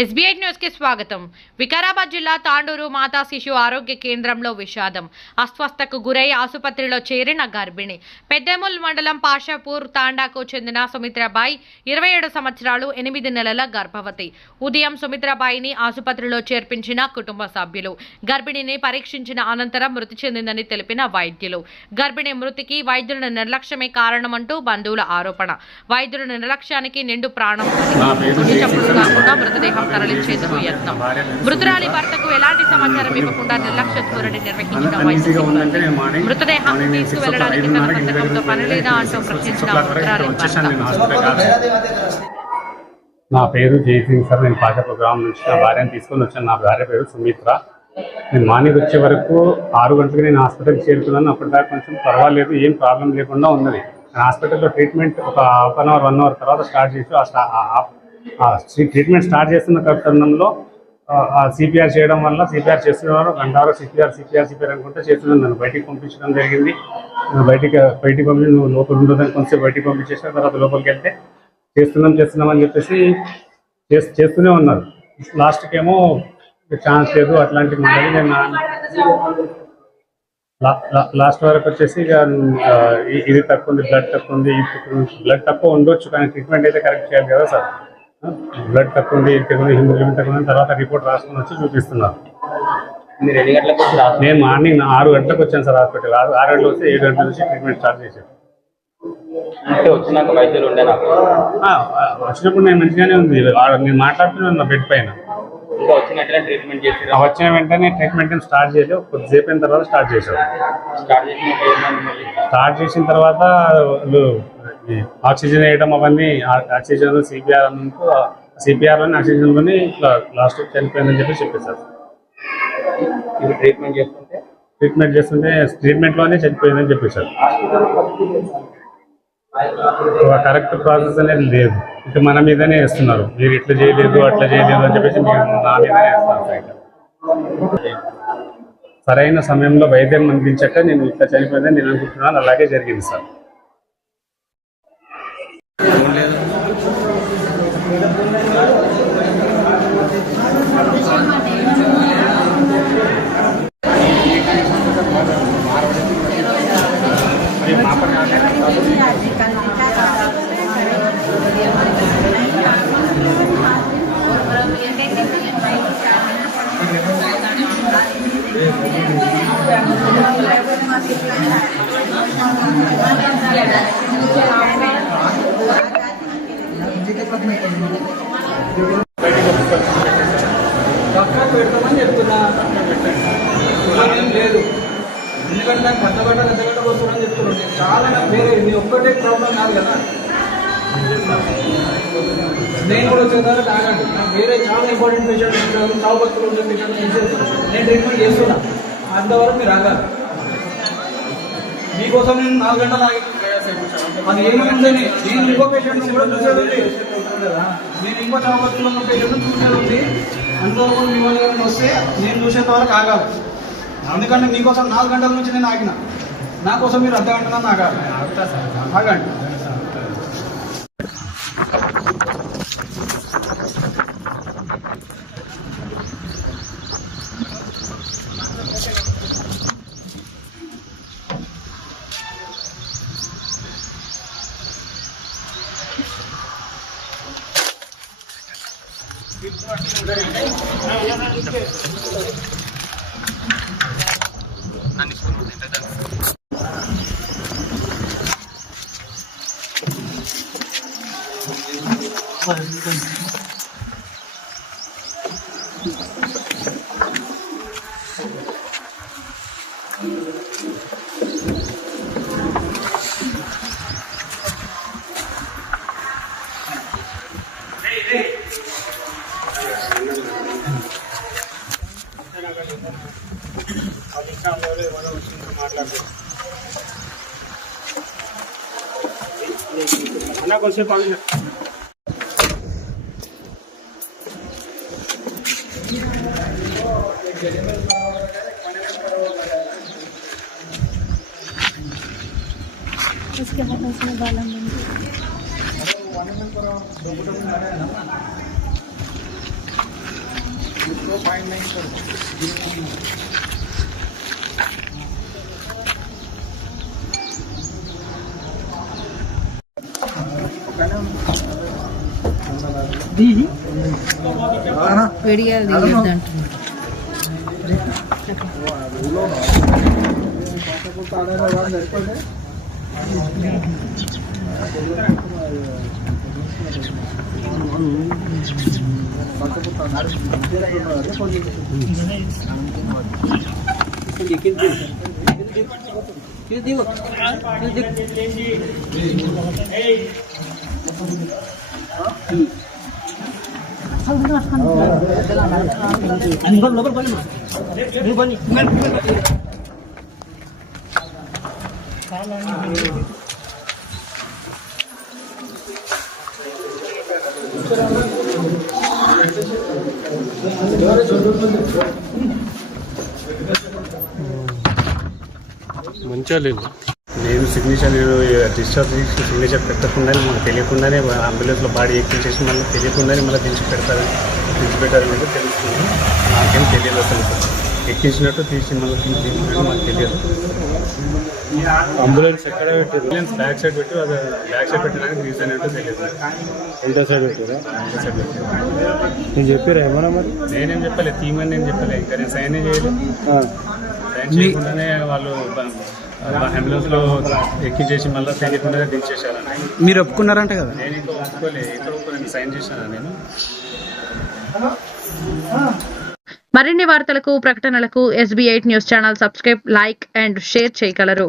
SBI news కి స్వాగతం. వికారాబాద్ జిల్లా తాండూరు మాతా శిశు ఆరోగ్య కేంద్రంలో విషాదం. అస్వస్థతకు గురై ఆసుపత్రిలో చేరిన గర్భిణి. పెద్దెముల్ మండలం పాషాపూర్ తాండాకు చెందిన సుమిత్రాబాయి 27 సంవత్సరాలు 8 నెలల గర్భవతి. ఉదయం సుమిత్రాబాయిని ఆసుపత్రిలో చేర్పించిన కుటుంబ సభ్యులు. గర్భిణిని పరీక్షించిన అనంతరం మృతి చెందిందని తెలిపిన వైద్యులు. గర్భిణి మృతికి వైద్యుల నిర్లక్ష్యమే కారణమంటూ బంధువుల ఆరోపణ. వైద్యుల నిర్లక్ష్యానికి నిండు ప్రాణం మృతదేహం తరలించేందుకు యత్నం. మృతురాలి భర్తకు ఎలాంటి సమాచారం ఇవ్వకుండా నిర్లక్ష్య ధోరణి నిర్వహించిన వైద్య మృతదేహాన్ని తీసుకువెళ్లడానికి తన సంతకంతో పని లేదా అంటూ ప్రశ్నించిన మృతురాలి నా పేరు జయసింగ్ సార్. నేను పాషాపూర్ గ్రామం నుంచి నా భార్యను తీసుకొని వచ్చాను. నా భార్య పేరు సుమిత్ర. నేను మార్నింగ్ వచ్చే వరకు 6 గంటలకు నేను హాస్పిటల్కి చేరుకున్నాను. అప్పటిదాకా కొంచెం పర్వాలేదు, ఏం ప్రాబ్లం లేకుండా ఉన్నది. హాస్పిటల్లో ట్రీట్మెంట్ ఒక హాఫ్ అన్ అవర్ 1 అవర్ తర్వాత స్టార్ట్ చేసి ట్రీట్మెంట్ స్టార్ట్ చేస్తున్న తరుణంలో సిపిఆర్ చేయడం వల్ల సిపిఆర్ చేస్తున్నారు. గంటలో సిపిఆర్ అనుకుంటే చేస్తున్నాను. నన్ను బయటికి పంపించడం జరిగింది. బయటికి పంపించి నువ్వు లోపల ఉండదని కొంచెం బయటికి పంపించేసిన తర్వాత లోపలికి వెళ్తే చేస్తున్నాం అని చెప్పేసి చేస్తూనే ఉన్నారు. లాస్ట్కి ఏమో ఛాన్స్ లేదు అట్లాంటి మాటలు. నేను లాస్ట్ వరకు వచ్చేసి ఇక ఇది తక్కువ ఉంది, బ్లడ్ తక్కువ ఉంది. బ్లడ్ తక్కువ ఉండొచ్చు కానీ ట్రీట్మెంట్ అయితే కరెక్ట్ చేయాలి కదా సార్. బ్లడ్ తక్కువ ఉంది, హిమోగ్లోబిన్ తక్కువ ఉంది. తర్వాత రిపోర్ట్ రాసుకొని వచ్చి చూపిస్తున్నారు. నేను మార్నింగ్ 6 గంటలకు వచ్చాను సార్ హాస్పిటల్. 6 గంటలకు వస్తే 7 గంటల నుంచి ట్రీట్మెంట్ స్టార్ట్ చేశాను. వచ్చినప్పుడు నేను మంచిగానే ఉంది. నేను మాట్లాడుతున్నాను బెడ్ పైన. వచ్చిన వెంటనే ట్రీట్మెంట్ స్టార్ట్ చేయలేదు. కొద్దిసేపు అయిన తర్వాత స్టార్ట్ చేశారు. స్టార్ట్ చేసిన తర్వాత ఆక్సిజన్ వేయడం అవన్నీ ఆక్సిజన్ సిపిఆర్లోని ఆక్సిజన్లోని ఇట్లా లాస్ట్ చనిపోయిందని చెప్పేసారు. ట్రీట్మెంట్ చేస్తుంటే ట్రీట్మెంట్లోనే చనిపోయిందని చెప్పేసారు. కరెక్ట్ ప్రాసెస్ అనేది లేదు. ఇక మన మీదనే వేస్తున్నారు. మీరు ఇట్లా చేయలేదు అట్లా చేయలేదు అని చెప్పేసి మీరు నా మీదనే వేస్తున్నారు. సరైన సమయంలో వైద్యం అందించక నేను ఇట్లా చనిపోయిందని నేను అనుకుంటున్నాను. అలాగే జరిగింది సార్. పెడతామని చెప్తున్నా లేదు. ఎందుకంటే నాకు గంట వస్తుందని చెప్తున్నాను. చాలా నాకు వేరే మీ ఒక్కటే ప్రాబ్లం కాదు కదా. నేను కూడా వచ్చే తర్వాత ఆగండి. నాకు వేరే చాలా ఇంపార్టెంట్ పేషెంట్ ఉంటారు, చావుబతులు ఉండే పేషెంట్ నేను ట్రీట్మెంట్ చేస్తున్నా. అంతవరకు మీరు ఆగాలి. మీకోసం నేను 4 గంటలు ఆగి అది ఏముందని నేను ఇంకో పేషెంట్ కూడా చూసేది ఉంది. నేను ఇంకో చావుబతులు ఉన్న పేషెంట్ చూసేది ఉంది. అంతవరకు మీ వాళ్ళు వస్తే నేను చూసేంత వరకు ఆగాలి. అందుకని మీకోసం 4 గంటల నుంచి నేను ఆగిన. నా కోసం మీరు అర్ధగంటలో ఆగాలి. ఆగండి. అన్నా కొంచెం उसके बाद उसमें बालम बन गया। మంచిగా లేదు. నేను డిశ్చార్జ్ చేసి సిగ్నేచర్ పెట్టకుండానే మనకు తెలియకుండానే అంబులెన్స్లో బాడీ ఎక్కించేసి మళ్ళీ తెలియకుండానే మళ్ళీ దించిపెట్టారనేది తెలుస్తుంది. నాకేం తెలియదు అసలు. ఎక్కించినట్టు తీసి మళ్ళీ తీసుకున్నట్టు మాకు తెలియదు. అంబులెన్స్ ఎక్కడ పెట్టారు? అంబులెన్స్ బ్యాక్ సైడ్ పెట్టి అది బ్యాక్ సైడ్ పెట్టడానికి రీజన్ ఏంటో తెలియదు. ఉల్టా సైడ్ పెట్టారా? బ్యాక్ సైడ్ పెట్టారు. నేను చెప్పారా ఏమన్నా మరి? నేనేం చెప్పలే, తీమని నేను చెప్పలే. ఇంకా నేను సైన్ చేయలేదు. సైన్ చేయకుండానే వాళ్ళు అంబులెన్స్లో ఎక్కించేసి మళ్ళీ తెలియకుండానే దించేశారని. మీరు ఒప్పుకున్నారంట కదా? నేను ఇంకా ఒప్పుకోలేదు. ఇక్కడ ఒప్పుకోలేదు. సైన్ చేశాను నేను. మరిన్ని వార్తలకు ప్రకటనలకు SB8 news channel subscribe, like and share చేయగలరు.